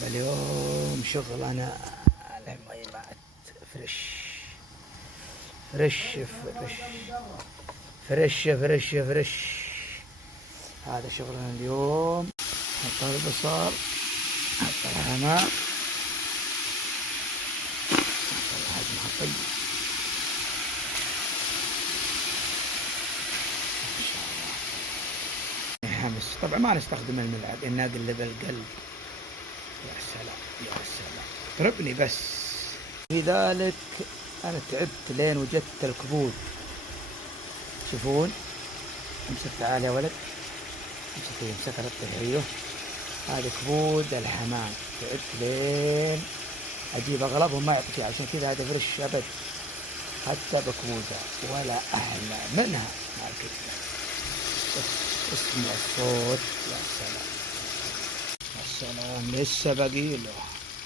هذا اليوم شغل أنا الميمات فريش فريش فريش فريش فريش فريش. هذا شغلنا اليوم. حط البصل، حط الحمام، حط محطي ما شاء الله. حمص طبعا ما نستخدم الملعقة، نقلب القلب. يا سلام يا سلام، ربني بس. لذلك أنا تعبت لين وجدت الكبود. شوفون، امسك تعال يا ولد، امسك الطهرية. هذا كبود الحمام، تعبت لين أجيب أغلبهم ما يعطي، عشان كذا هذا فرش أبد حتى بكبودة ولا أحلى منها مع الكبدة. اسمع الصوت، يا سلام يا سلام. لسه باقي له،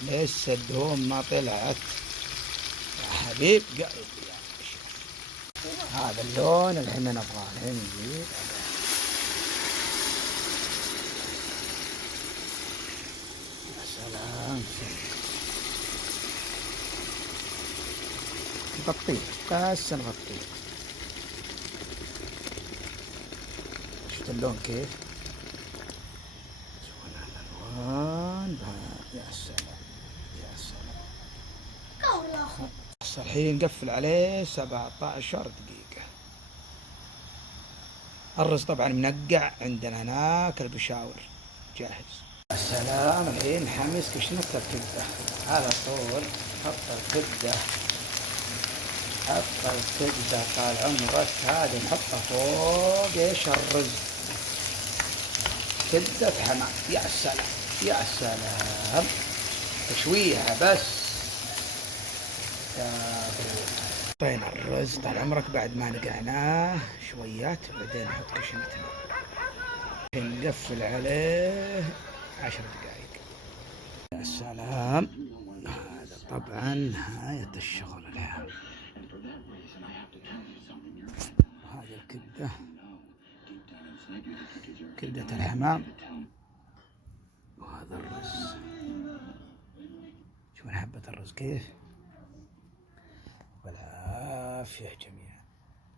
لسه الدهون ما طلعت يا حبيب قلبي يا شيخ. هذا اللون الحين نبغاه نجيب. يا سلام، نغطيه بس نغطيه. شفت اللون كيف؟ شوفوا الالوان. يا سلام يا سلام. بس الحين نقفل عليه 17 دقيقة. الرز طبعا منقع عندنا هناك البشاور جاهز. يا سلام، الحين نحمس كشنة الكبدة على طول. حط الكبدة، حط الكبدة طال عمرك. هذه نحطها فوق ايش الرز، كبدة حمام. يا سلام يا سلام، تشويها بس. حطينا الرز طال عمرك بعد ما نقعناه شويات، بعدين نحط كشنتنا. نقفل عليه 10 دقائق. يا سلام، هذا طبعا نهاية الشغل الآن. هذه الكبدة، كبدة الحمام، وهذا الرز. شوفوا حبة الرز كيف، والعافية جميل.